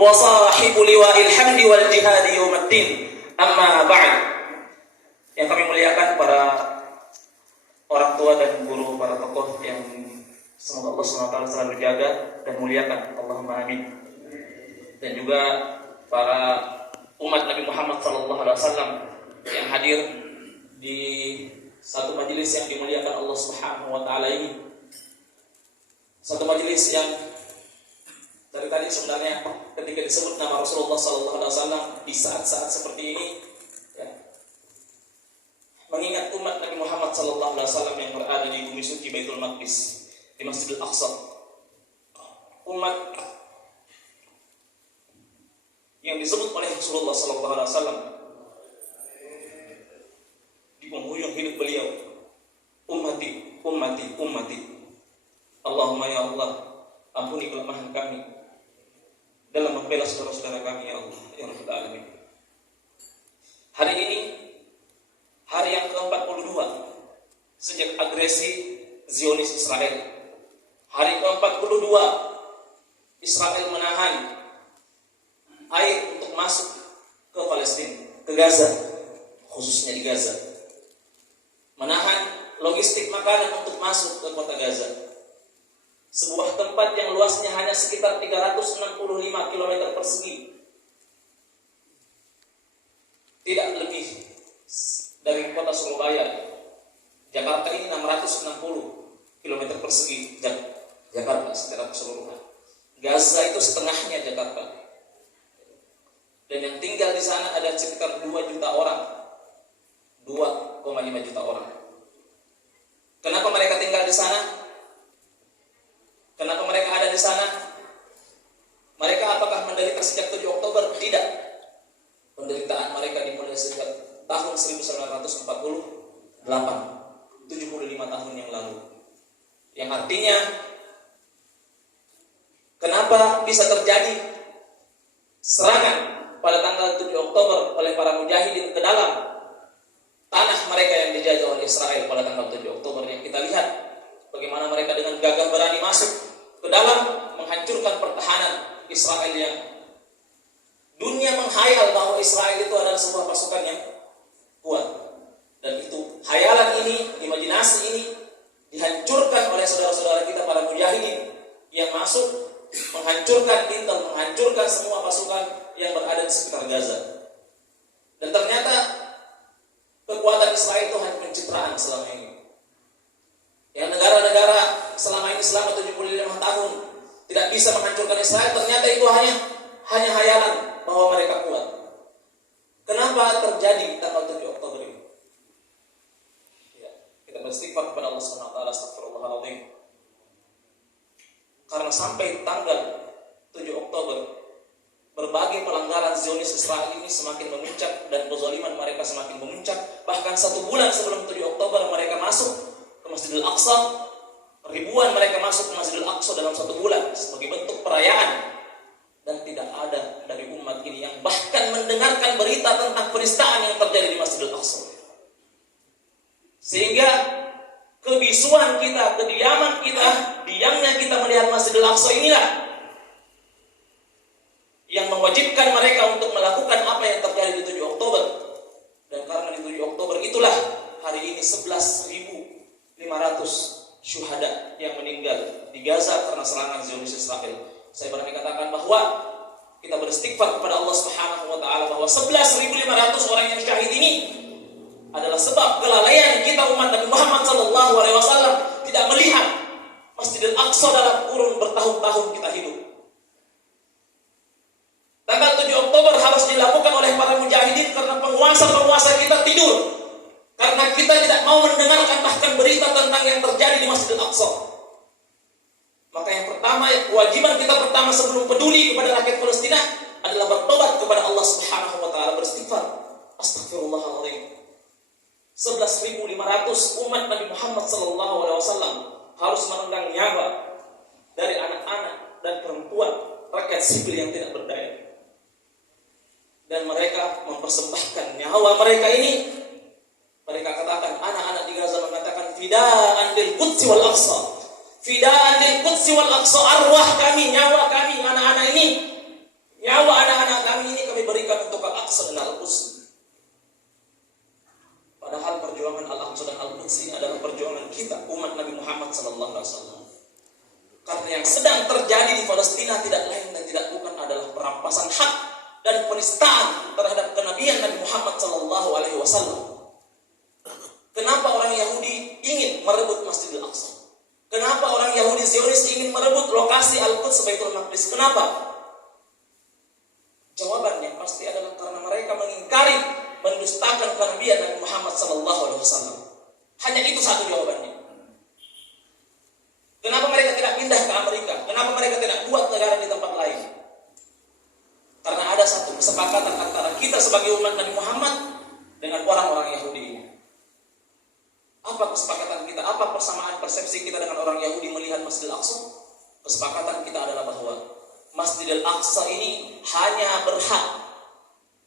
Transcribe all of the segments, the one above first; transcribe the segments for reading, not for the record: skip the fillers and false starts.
wa sahibu liwa'il hamdi wal jihadi yawmiddin. Amma ba'd. Yang kami muliakan para orang tua dan guru, para tokoh yang semoga Allah SWT selalu jaga dan muliakan, Allahumma amin. Dan juga para umat Nabi Muhammad SAW yang hadir di satu majelis yang dimuliakan Allah Subhanahu wa taala ini. Satu majelis yang dari tadi sebenarnya ketika disebut nama Rasulullah SAW di saat-saat seperti ini, ya, mengingat umat Nabi Muhammad SAW yang berada di bumi suci Baitul Maqdis, di Masjidil Aqsa, umat yang disebut oleh Rasulullah SAW di penghujung hidup beliau, ummati, ummati, ummati. Allahumma ya Allah, ampuni kelemahan kami dalam membela saudara-saudara kami, ya Allah, ya Rabbul Alamin. Hari ini hari yang ke-42 sejak agresi Zionis Israel. Hari ke-42 Israel menahan air untuk masuk ke Palestina, ke Gaza, khususnya di Gaza. Menahan logistik makanan untuk masuk ke kota Gaza. Sebuah tempat yang luasnya hanya sekitar 365 km persegi. Tidak lebih dari kota Surabaya. Jakarta ini 660 km persegi. Jakarta secara keseluruhan. Gaza itu setengahnya Jakarta. Dan yang tinggal di sana ada sekitar 2 juta orang. 2,5 juta orang. Kenapa mereka tinggal di sana? Kenapa mereka ada di sana? Mereka apakah menderita sejak 7 Oktober? Tidak. Penderitaan mereka dimulai sejak tahun 1948, 75 tahun yang lalu. Yang artinya, kenapa bisa terjadi serangan pada tanggal 7 Oktober oleh para mujahidin ke dalam tanah mereka yang dijajah oleh Israel pada tanggal 7 Oktober yang kita lihat bagaimana mereka dengan gagah berani masuk ke dalam menghancurkan pertahanan Israel yang dunia menghayal bahwa Israel itu adalah sebuah pasukan yang kuat. Dan itu hayalan ini, imajinasi ini dihancurkan oleh saudara-saudara kita para mujahidin yang masuk menghancurkan intel, menghancurkan semua pasukan yang berada di sekitar Gaza. Dan ternyata kekuatan Israel itu hanya pencitraan selama ini. Yang negara-negara selama ini selama 75 tahun tidak bisa menghancurkan Israel, ternyata itu hanya hayalan bahwa mereka kuat. Kenapa terjadi tanggal 7 Oktober ini? Ya, kita beristighfar kepada Allah SWT, astagfirullahaladzim. Karena sampai tanggal 7 Oktober berbagai pelanggaran Zionis Israel ini semakin memuncak dan kezaliman mereka semakin memuncak. Bahkan 1 bulan sebelum 7 Oktober mereka masuk ke Masjidil Aqsa. Ribuan mereka masuk ke Masjidil Aqsa dalam 1 bulan sebagai bentuk perayaan. Dan tidak ada dari umat ini yang bahkan mendengarkan berita tentang penistaan yang terjadi di Masjidil Aqsa. Sehingga kebisuan kita, kediaman kita, diamnya kita melihat Masjidil Aqsa inilah yang mewajibkan mereka untuk melakukan apa yang terjadi di 7 Oktober. Dan karena di 7 Oktober itulah hari ini 11.500 syuhada yang meninggal di Gaza karena serangan Zionis Israel. Saya berani katakan bahwa kita beristighfar kepada Allah Subhanahu wa taala bahwa 11.500 orang yang syahid ini adalah sebab kelalaian kita umat Nabi Muhammad SAW tidak melihat Masjidil Aqsa dalam kurun bertahun-tahun kita hidup. Tanggal 7 Oktober harus dilakukan oleh para mujahidin karena penguasa-penguasa kita tidur. Karena kita tidak mau mendengarkan bahkan berita tentang yang terjadi di Masjidil Aqsa. Maka yang pertama, kewajiban kita pertama sebelum peduli kepada rakyat Palestina adalah bertobat kepada Allah Subhanahu wa taala, beristighfar. Astagfirullahaladzim. 11.500 umat Nabi Muhammad SAW harus menenggang nyawa dari anak-anak dan perempuan, rakyat sipil yang tidak berdaya. Dan mereka mempersembahkan nyawa mereka ini. Mereka katakan, anak-anak di Gaza mengatakan fida'an lil Quds wal Aqsa. Fida'an lil Quds wal Aqsa, arwah kami, nyawa kami, anak-anak ini, nyawa perampasan hak dan penistaan terhadap kenabian Nabi Muhammad SAW. Kenapa orang Yahudi ingin merebut Masjidil Aqsa? Kenapa orang Yahudi Zionis ingin merebut lokasi Al-Quds Baitul Maqdis? Kenapa? Jawabannya pasti adalah karena mereka mengingkari, mendustakan kenabian Nabi Muhammad SAW. Hanya itu satu jawabannya. Kenapa mereka tidak pindah ke Amerika? Kenapa mereka tidak buat negara di tempat lain? Karena ada satu kesepakatan antara kita sebagai umat Nabi Muhammad dengan orang-orang Yahudi ini. Apa kesepakatan kita? Apa persamaan persepsi kita dengan orang Yahudi melihat Masjidil Aqsa? Kesepakatan kita adalah bahwa Masjidil Aqsa ini hanya berhak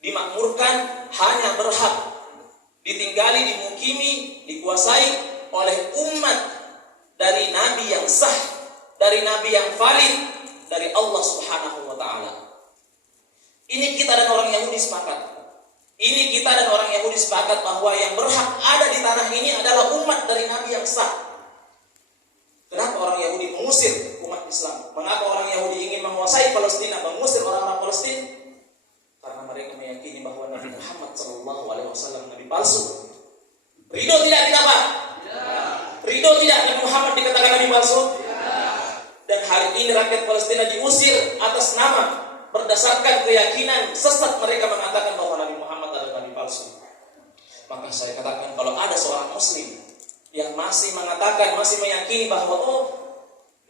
dimakmurkan, hanya berhak ditinggali, dimukimi, dikuasai oleh umat dari Nabi yang sah, dari Nabi yang valid, dari Allah Subhanahu wa Ta'ala. Ini kita dan orang Yahudi sepakat. Ini kita dan orang Yahudi sepakat bahwa yang berhak ada di tanah ini adalah umat dari Nabi yang sah. Kenapa orang Yahudi mengusir umat Islam? Mengapa orang Yahudi ingin menguasai Palestina, mengusir orang-orang Palestina? Karena mereka meyakini bahwa Nabi Muhammad SAW Nabi palsu. Ridho tidak kita Pak? Ridho tidak Nabi Muhammad dikatakan Nabi palsu? Dan hari ini rakyat Palestina diusir atas nama berdasarkan keyakinan sesat mereka mengatakan bahwa Nabi Muhammad adalah Nabi palsu. Maka saya katakan kalau ada seorang Muslim yang masih mengatakan, masih meyakini bahwa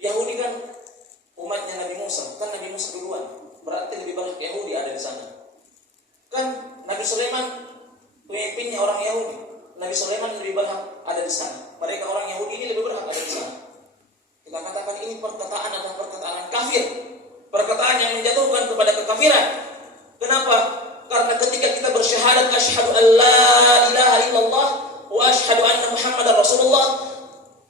Yahudi kan umatnya Nabi Musa, kan Nabi Musa duluan, berarti lebih banyak Yahudi ada di sana. Kan Nabi Sulaiman pemimpinnya orang Yahudi, Nabi Sulaiman lebih banyak ada di sana. Mereka orang Yahudi ini lebih berhak ada di sana. Kita katakan ini perkataan adalah perkataan kafir, perkataan yang menjatuhkan kepada kekafiran. Kenapa? Karena ketika kita bersyahadat asyhadu an la ilaha illallah wa asyhadu anna Muhammadar Rasulullah,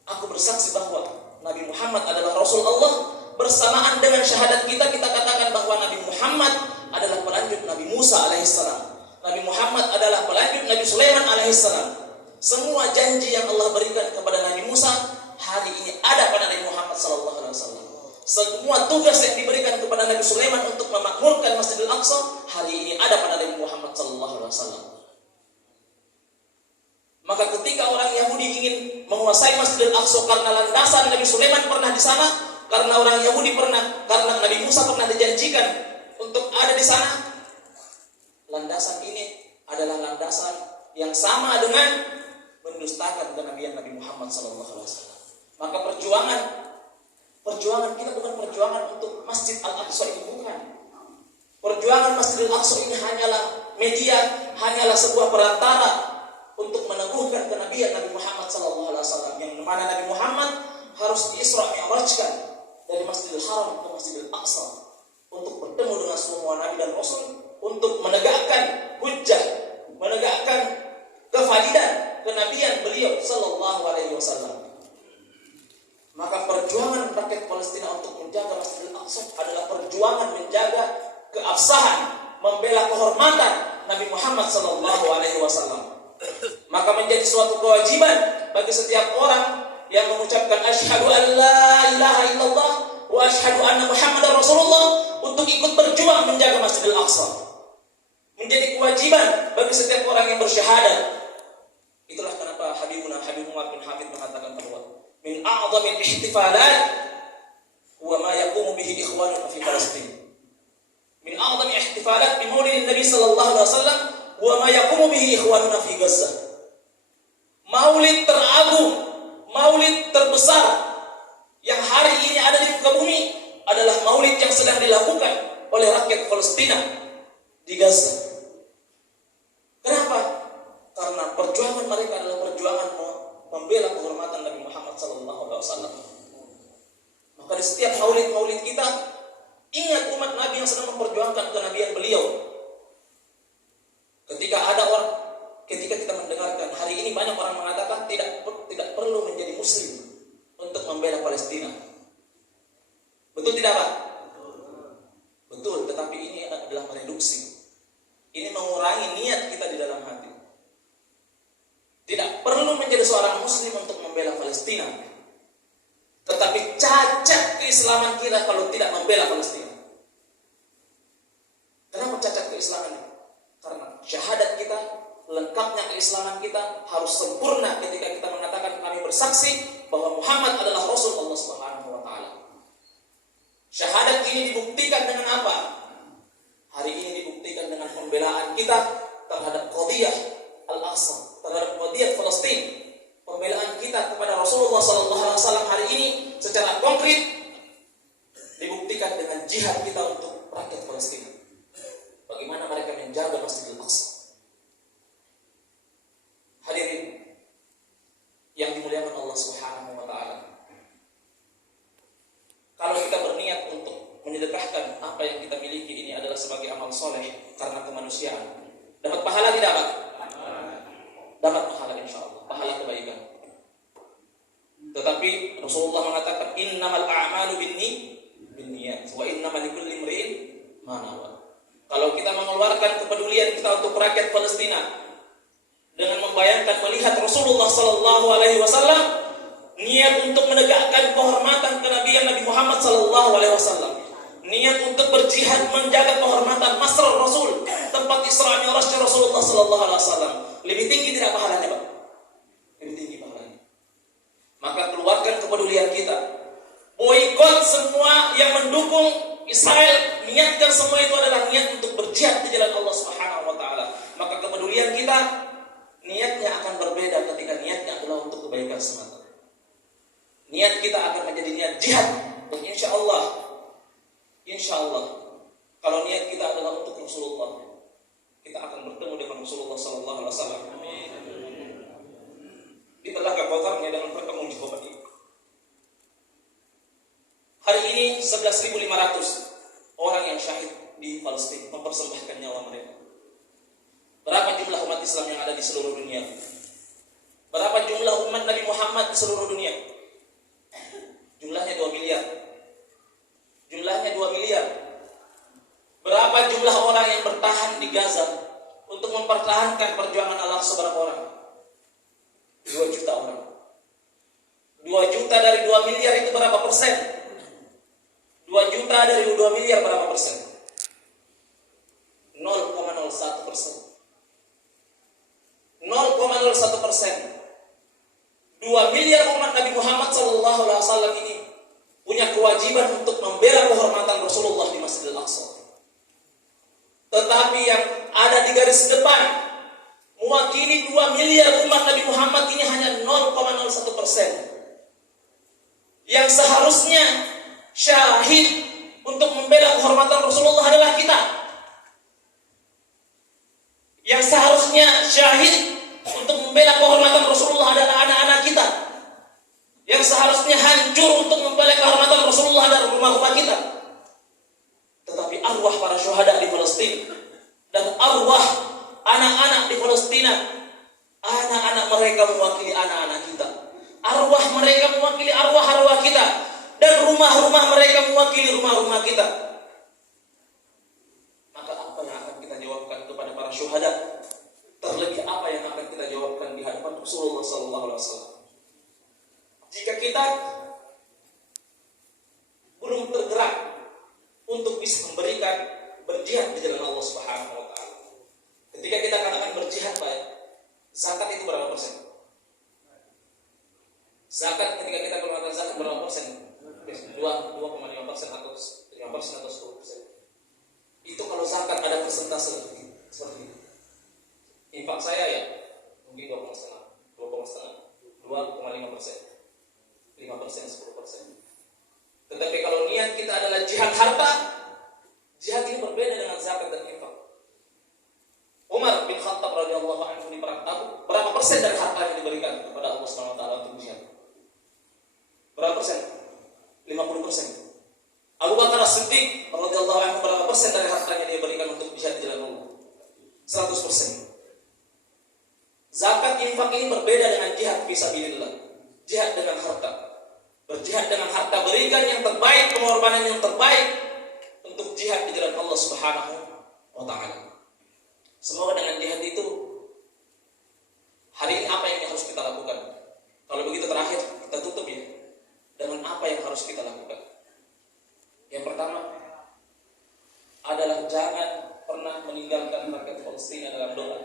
aku bersaksi bahwa Nabi Muhammad adalah Rasul Allah. Bersamaan dengan syahadat kita katakan bahwa Nabi Muhammad adalah pelanjut Nabi Musa alaihissalam. Nabi Muhammad adalah pelanjut Nabi Sulaiman alaihissalam. Semua janji yang Allah berikan kepada Nabi Musa hari ini ada pada Nabi Muhammad sallallahu alaihi wasallam. Semua tugas yang diberikan kepada Nabi Sulaiman untuk memakmurkan Masjidil Aqsa hari ini ada pada Nabi Muhammad sallallahu alaihi wasallam. Maka ketika orang Yahudi ingin menguasai Masjidil Aqsa karena landasan Nabi Sulaiman pernah di sana, karena orang Yahudi pernah, karena Nabi Musa pernah dijanjikan untuk ada di sana, landasan ini adalah landasan yang sama dengan mendustakan kenabian Nabi Muhammad sallallahu alaihi wasallam. Maka perjuangan kita bukan perjuangan untuk Masjid Al-Aqsa ini, bukan. Perjuangan Masjidil Aqsa ini hanyalah media, hanyalah sebuah perantara untuk meneguhkan kenabian Nabi Muhammad SAW, yang mana Nabi Muhammad harus diisra mi'rajkan dari Masjidil Haram ke Masjidil Aqsa untuk bertemu dengan semua nabi dan rasul, untuk menegakkan hujjah, menegakkan kevalidan kenabian beliau sallallahu alaihi wasallam. Maka perjuangan rakyat Palestina untuk menjaga Masjidil Aqsa adalah perjuangan menjaga keabsahan, membela kehormatan Nabi Muhammad sallallahu alaihi wasallam. Maka menjadi suatu kewajiban bagi setiap orang yang mengucapkan asyhadu an la ilaha illallah wa asyhadu anna Muhammadar Rasulullah untuk ikut berjuang menjaga Masjidil Aqsa. Menjadi kewajiban bagi setiap orang yang bersyahadat. Itulah kenapa Habib Umar bin Hafid mengatakan bahwa min a'zamil ihtifalat huwa ma yaqumu bihi ikhwanuna fi Palestin. Min a'zami ihtifalat bi maulidin Nabi sallallahu alaihi wasallam wa ma yaqumu bihi ikhwanuna fi Gaza. Maulid teragung, maulid terbesar yang hari ini ada di muka bumi adalah maulid yang sedang dilakukan oleh rakyat Palestina di Gaza. Kenapa? Karena perjuangan mereka adalah perjuangan membela kehormatan Nabi Muhammad SAW. Maka di setiap maulid-maulid kita ingat umat Nabi yang sedang memperjuangkan kenabian beliau. Ketika kita mendengarkan hari ini banyak orang mengatakan tidak perlu menjadi Muslim untuk membela Palestina. Betul tidak Pak? Betul, tetapi ini adalah mereduksi. Ini mengurangi niat kita di dalam hati. Tidak perlu menjadi seorang Muslim untuk membela Palestina. Tetapi cacat keislaman kita kalau tidak membela Palestina. keislaman kita harus sempurna ketika kita mengatakan kami bersaksi bahwa Muhammad adalah Rasul Allah Subhanahu wa taala. Syahadat ini dibuktikan dengan apa? Hari ini dibuktikan dengan pembelaan kita terhadap qadhiyah Al-Aqsa, terhadap qadhiyah Palestina. Pembelaan kita kepada Rasulullah SAW hari ini secara konkret dibuktikan dengan jihad kita untuk rakyat Palestina. Bagaimana mereka menjaga Masjidil Aqsa. Hadirin yang dimuliakan Allah Subhanahu wa taala. Kalau kita berniat untuk menyedekahkan apa yang kita miliki ini adalah sebagai amal soleh karena kemanusiaan, dapat pahala tidak, Pak? Dapat pahala insyaallah, pahala kebaikan. Tetapi Rasulullah mengatakan innamal a'malu binniyat wa innamal likulli imri'in ma nawa. Kalau kita mengeluarkan kepedulian kita untuk rakyat Palestina dengan membayangkan melihat Rasulullah sallallahu alaihi wasallam niat untuk menegakkan kehormatan kenabian Nabi Muhammad sallallahu alaihi wasallam, niat untuk berjihad menjaga kehormatan Masrah Rasul, tempat Isra Mi'raj Rasulullah sallallahu alaihi wasallam, lebih tinggi tidak pahalanya, Pak? Lebih tinggi pahalanya. Maka keluarkan kepedulian kita, boikot semua yang mendukung Israel, niatkan semua itu adalah niat untuk berjihad di jalan Allah Subhanahu wa taala. Maka kepedulian kita niatnya akan berbeda ketika niatnya adalah untuk kebaikan semata. Niat kita akan menjadi niat jihad. Dan insya Allah, kalau niat kita adalah untuk Rasulullah, kita akan bertemu dengan Rasulullah Sallallahu Alaihi Wasallam di telaga kotornya dengan pertanggungjawaban ini. Hari ini 11.500 orang yang syahid di Palestina mempersembahkan nyawa mereka. Berapa jumlah umat Islam yang ada di seluruh dunia? Berapa jumlah umat Nabi Muhammad di seluruh dunia? Jumlahnya 2 miliar. Jumlahnya 2 miliar. Berapa jumlah orang yang bertahan di Gaza untuk mempertahankan perjuangan Al-Aqsa? Berapa orang? 2 juta orang. 2 juta dari 2 miliar itu berapa persen? 2 juta dari 2 miliar berapa persen? 0,01 persen. 0,01 persen. 2 miliar umat Nabi Muhammad SAW ini punya kewajiban untuk membela kehormatan Rasulullah di Masjidil Aqsa. Tetapi yang ada di garis depan mewakili 2 miliar umat Nabi Muhammad ini hanya 0,01 persen. Yang seharusnya syahid untuk membela kehormatan Rasulullah adalah kita. Yang seharusnya syahid untuk membela kehormatan Rasulullah adalah anak-anak kita. Yang seharusnya hancur untuk membela kehormatan Rasulullah adalah rumah-rumah kita. Tetapi arwah para syuhada di Palestina dan arwah anak-anak di Palestina, anak-anak mereka mewakili anak-anak kita. Arwah mereka mewakili arwah-arwah kita. Dan rumah-rumah mereka mewakili rumah-rumah kita. Maka apa yang akan kita jawabkan kepada para syuhada? Terlebih apa yang akan kita jawabkan di hadapan Rasulullah SAW? Jika kita belum tergerak untuk bisa memberikan berjihad di jalan Allah Subhanahu wa taala. Ketika kita katakan berjihad, Pak, zakat itu berapa persen? Zakat ketika kita mengatakan zakat berapa persen? 2,5% atau 5% atau 10%. Itu kalau zakat ada persentase seperti itu. Infak saya ya mungkin 2,5%, 2,5%, 5%, 10%. Tetapi kalau niat kita adalah jihad harta, jihad ini berbeda dengan zakat dan infak. Umar bin Khattab radhiyallahu anhu di perang Tabuk, berapa persen dari harta yang diberikan kepada Allah Subhanahu wa taala untuk jihad? Berapa persen? 50%. Abu Bakar As-Siddiq radhiyallahu anhu berapa persen dari hartanya dia berikan untuk jihad di jalan Allah? 100%. Zakat infak ini berbeda dengan jihad fisabilillah. Jihad dengan harta. Berjihad dengan harta, berikan yang terbaik, pengorbanan yang terbaik untuk jihad di jalan Allah Subhanahu wa taala. Semoga dengan jihad itu hari ini apa yang harus kita lakukan? Kalau begitu terakhir kita tutup ya. Dengan apa yang harus kita lakukan? Yang pertama adalah jangan pernah meninggalkan rakyat Palestina dalam doa.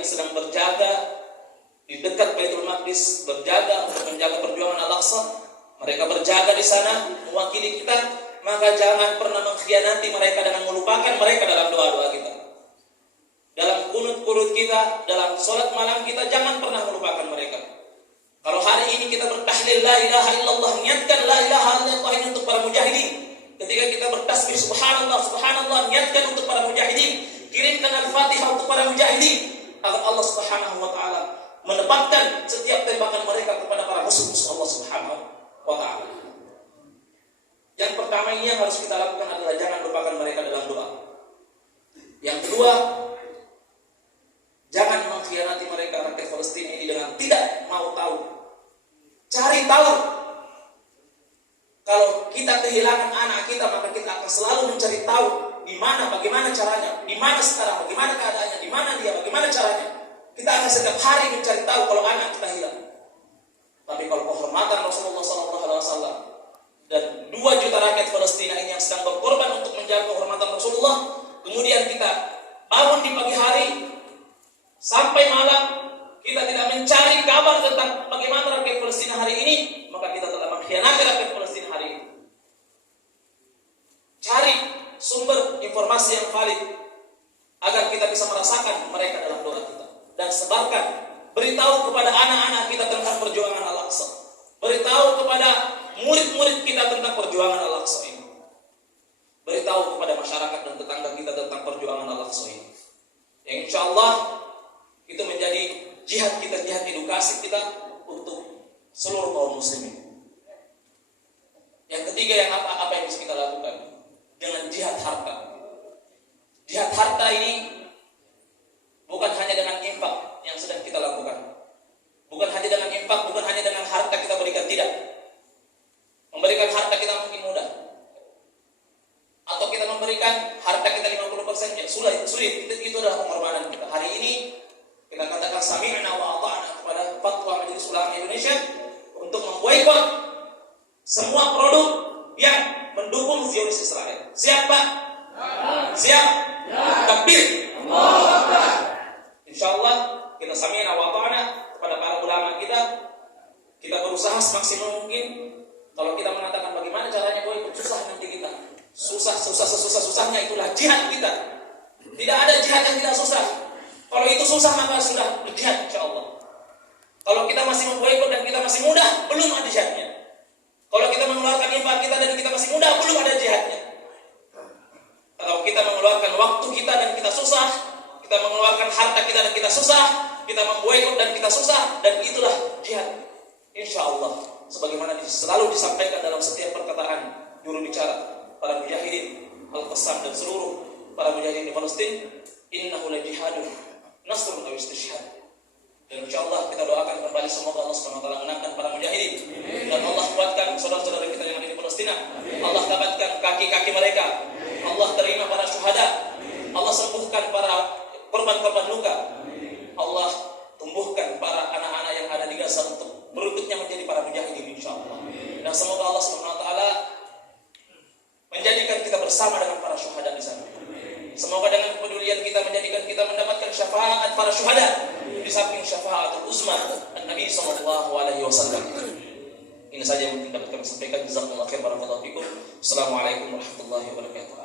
yang sedang berjaga di dekat Baitul Maqdis, berjaga untuk menjaga perjuangan Al-Aqsa. Mereka berjaga di sana mewakili kita, maka jangan pernah mengkhianati mereka dengan melupakan mereka dalam doa-doa kita. Dalam kunut-kunut kita, dalam sholat malam kita, jangan pernah melupakan mereka. Kalau hari ini kita bertahlil la ilaha illallah, niatkan la ilaha illallah ini untuk para mujahidin. Ketika kita bertasbih subhanallah, subhanallah, niatkan untuk para mujahidin. Kirimkan al-fatihah untuk para mujahidin, agar Allah subhanahu wa ta'ala menempatkan setiap tembakan mereka kepada para musuh-musuh Allah subhanahu wa ta'ala. Yang pertama ini yang harus kita lakukan adalah jangan lupakan mereka dalam doa. Yang kedua, jangan mengkhianati mereka, rakyat Palestina ini, dengan tidak mau tahu. Cari tahu. Kalau kita kehilangan anak kita, maka kita akan selalu mencari tahu di mana, bagaimana caranya, di mana sekarang, bagaimana keadaannya, di mana dia, bagaimana caranya. Kita akan setiap hari mencari tahu kalau anak kita hilang. Tapi kalau kehormatan Rasulullah SAW dan 2 juta rakyat Palestina ini yang sedang berkorban untuk menjaga kehormatan Rasulullah, kemudian kita bangun di pagi hari sampai malam, kita tidak mencari kabar tentang bagaimana rakyat Palestina hari ini, maka kita telah mengkhianati rakyat Palestina hari ini. Cari sumber informasi yang valid agar kita bisa merasakan mereka dalam doa kita, dan sebarkan, beritahu kepada anak-anak kita tentang perjuangan Al-Aqsa, beritahu kepada murid-murid kita tentang perjuangan Al-Aqsa ini, beritahu kepada masyarakat dan tetangga kita tentang perjuangan Al-Aqsa ini. Yang insya Allah itu menjadi jihad kita, jihad edukasi kita untuk seluruh kaum muslimin. Yang ketiga, yang apa yang bisa kita lakukan dengan jihad harta. Jihad harta ini bukan hanya dengan infak yang sedang kita lakukan, bukan hanya dengan infak, bukan hanya dengan harta kita berikan, tidak. Memberikan harta kita mungkin mudah, atau kita memberikan harta kita 50% ya sulit. Itu adalah pengorbanan kita. Hari ini kita katakan sami'na wa ata'na kepada fatwa Majelis Ulama Indonesia untuk memboikot semua produk yang mendukung Zionis Israel. Siap, Pak? Siap? Takbir. Insyaallah kita sami'na wa ata'na kepada para ulama kita. Kita berusaha semaksimal mungkin. Kalau kita mengatakan bagaimana caranya boikot, susah nanti kita. Susahnya itulah jihad kita. Tidak ada jihad yang tidak susah. Kalau itu susah maka sudah berjihad insyaallah. Kalau kita masih memboikot dan kita masih mudah, belum ada jihadnya. Kalau kita mengeluarkan infak kita dan kita masih mudah, belum ada jihadnya. Kalau kita mengeluarkan waktu kita dan kita susah, kita mengeluarkan harta kita dan kita susah, kita memboikot dan kita susah, dan itulah jihad insyaallah. Sebagaimana selalu disampaikan dalam setiap perkataan juru bicara para mujahidin Al-Qassam dan seluruh para mujahidin di Palestina, innahu la jihadun nasrun aw istishhad. Dan insyaallah kita doakan kembali semoga Allah Subhanahu wa taala menangkan para mujahidin, dan Allah kuatkan saudara-saudara kita yang ada di Palestina. Allah tabatkan kaki-kaki mereka. Allah terima para syuhada. Allah sembuhkan para korban-korban luka. Allah tumbuhkan para anak-anak yang ada di Gaza untuk berikutnya menjadi para mujahidin insyaallah. Dan semoga Allah Subhanahu wa taala menjadikan kita bersama dengan para syuhada di sana. Semoga dengan kepedulian kita menjadikan kita mendapatkan syafaat para syuhada di samping syafaatul uzma Nabi sallallahu alaihi wasallam. Ini saja yang dapat kami sampaikan. Jazakumullah khair, barakallahu fikum. Assalamualaikum warahmatullahi wabarakatuh.